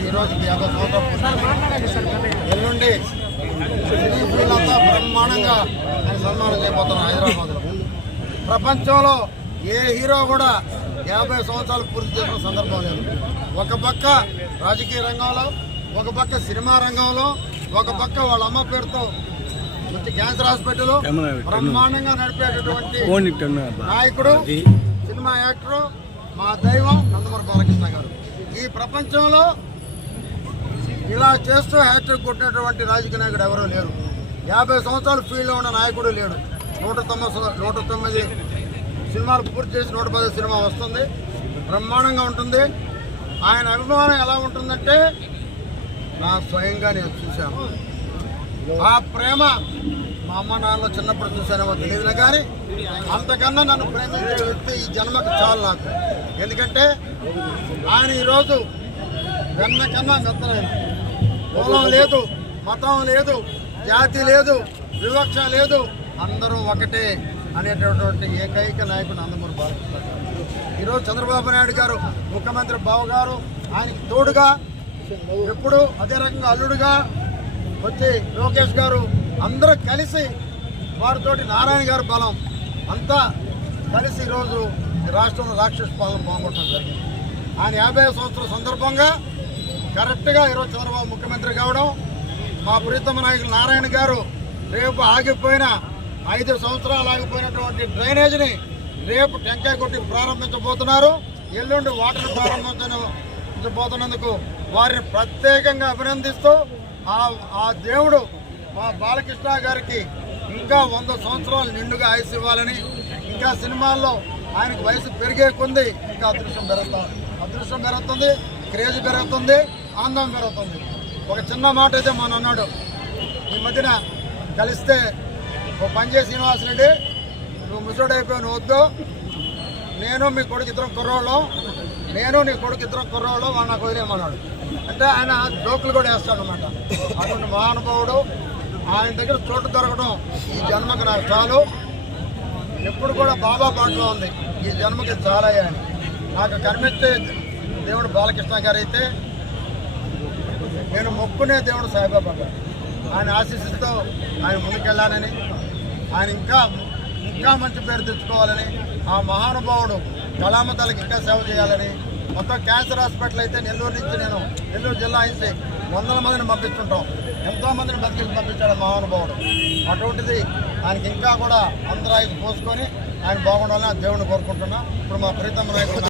ఈరోజుకి యాభై సంవత్సరాలు ఎల్లుండి ఫీల్డంతా బ్రహ్మాండంగా ఆయన సన్మానం చేయబోతున్నాం హైదరాబాద్లో. ప్రపంచంలో ఏ హీరో కూడా యాభై సంవత్సరాలు పూర్తి చేసిన సందర్భం లేదు. ఒక పక్క రాజకీయ రంగంలో ఒక పక్క సినిమా రంగంలో ఒక పక్క వాళ్ళ అమ్మ పేరుతో మంచి క్యాన్సర్ హాస్పిటల్ బ్రహ్మాండంగా నడిపేటటువంటి నాయకుడు సినిమా యాక్టరు మా దైవం నందమూరి బాలకృష్ణ గారు. ఈ ప్రపంచంలో ఇలా చేస్తూ హ్యాట్రిక్ కొట్టినటువంటి రాజకీయ నాయకుడు ఎవరూ లేరు. యాభై సంవత్సరాలు ఫీల్డ్లో ఉన్న నాయకుడు లేడు. నూట తొమ్మిది నూట తొమ్మిది సినిమాలు పూర్తి చేసి నూట పది సినిమా వస్తుంది. బ్రహ్మాండంగా ఉంటుంది. ఆయన అభిమానం ఎలా ఉంటుందంటే నా స్వయంగా నేను చూశాను. ఆ ప్రేమ మా అమ్మ నాన్న చిన్నప్పుడు చూసానేమో తెలియదు కానీ అంతకన్నా నన్ను ప్రేమించే వ్యక్తి ఈ జన్మకు చాలు నాకు. ఎందుకంటే ఆయన ఈరోజు వెన్న కన్నా మెత్తనైన. కులం లేదు మతం లేదు జాతి లేదు వివక్ష లేదు అందరూ ఒకటే అనేటటువంటి ఏకైక నాయకుడు నందమూరి బాలకృష్ణ ఈరోజు చంద్రబాబు నాయుడు గారు ముఖ్యమంత్రి బాబు గారు ఆయనకి తోడుగా ఎప్పుడు అదే రకంగా అల్లుడుగా వచ్చి లోకేష్ గారు అందరూ కలిసి వారితోటి నారాయణ గారి బలం అంతా కలిసి ఈరోజు ఈ రాష్ట్రంలో రాక్షస పాలన బాగుండటం జరిగింది. ఆయన యాభై సంవత్సరాల సందర్భంగా కరెక్ట్గా ఈరోజు చంద్రబాబు ముఖ్యమంత్రి కావడం మా ప్రీతమ నాయకులు నారాయణ గారు రేపు ఆగిపోయిన ఐదు సంవత్సరాలు ఆగిపోయినటువంటి డ్రైనేజీని రేపు టెంకాయ కొట్టి ప్రారంభించబోతున్నారు. ఎల్లుండి వాటర్ ప్రారంభించబోతున్నందుకు వారిని ప్రత్యేకంగా అభినందిస్తూ ఆ ఆ దేవుడు మా బాలకృష్ణ గారికి ఇంకా వంద సంవత్సరాలు నిండుగా ఆయుస్ ఇవ్వాలని ఇంకా సినిమాల్లో ఆయనకు వయసు పెరిగే కొంది ఇంకా అదృష్టం పెరుగుతా అదృష్టం పెరుగుతుంది క్రేజ్ పెరుగుతుంది ఆనందం పెరుగుతుంది. ఒక చిన్న మాట అయితే మన అన్నాడు. ఈ మధ్యన కలిస్తే ఓ పనిచేసి శ్రీనివాసరెడ్డి నువ్వు ముసడు వద్దు. నేను మీ కొడుకు ఇద్దరం కుర్రోళ్ళం. నేను నీ కొడుకు ఇద్దరం కుర్రోళ్ళం వాడు నాకు వదిలేమన్నాడు అంటే ఆయన జోకులు కూడా వేస్తాడు అనమాట అటువంటి మహానుభావుడు ఆయన దగ్గర చోటు దొరకడం ఈ జన్మకు నాకు చాలు. ఎప్పుడు కూడా బాబా పాటలో ఉంది. ఈ జన్మకి చాలా అని నాకు కనిపించే దేవుడు బాలకృష్ణ గారు అయితే నేను మొక్కునే దేవుడు సాయిబాబా గారు. ఆయన ఆశీస్సుతో ఆయన ముందుకెళ్ళానని ఆయన ఇంకా ఇంకా మంచి పేరు తెచ్చుకోవాలని ఆ మహానుభావుడు కళామతలకు ఇంకా సేవ చేయాలని మొత్తం క్యాన్సర్ హాస్పిటల్ అయితే నెల్లూరు నుంచి నేను నెల్లూరు జిల్లా అయితే వందల మందిని పంపిస్తుంటాం ఎంతో మందిని బతికి పంపించాడు మహానుభావుడు. అటువంటిది ఆయనకి ఇంకా కూడా అందరూ ఆయన పోసుకొని ఆయన బాగుండాలని దేవుని కోరుకుంటున్నా. ఇప్పుడు మా ప్రీతమ్మ నాయకుడు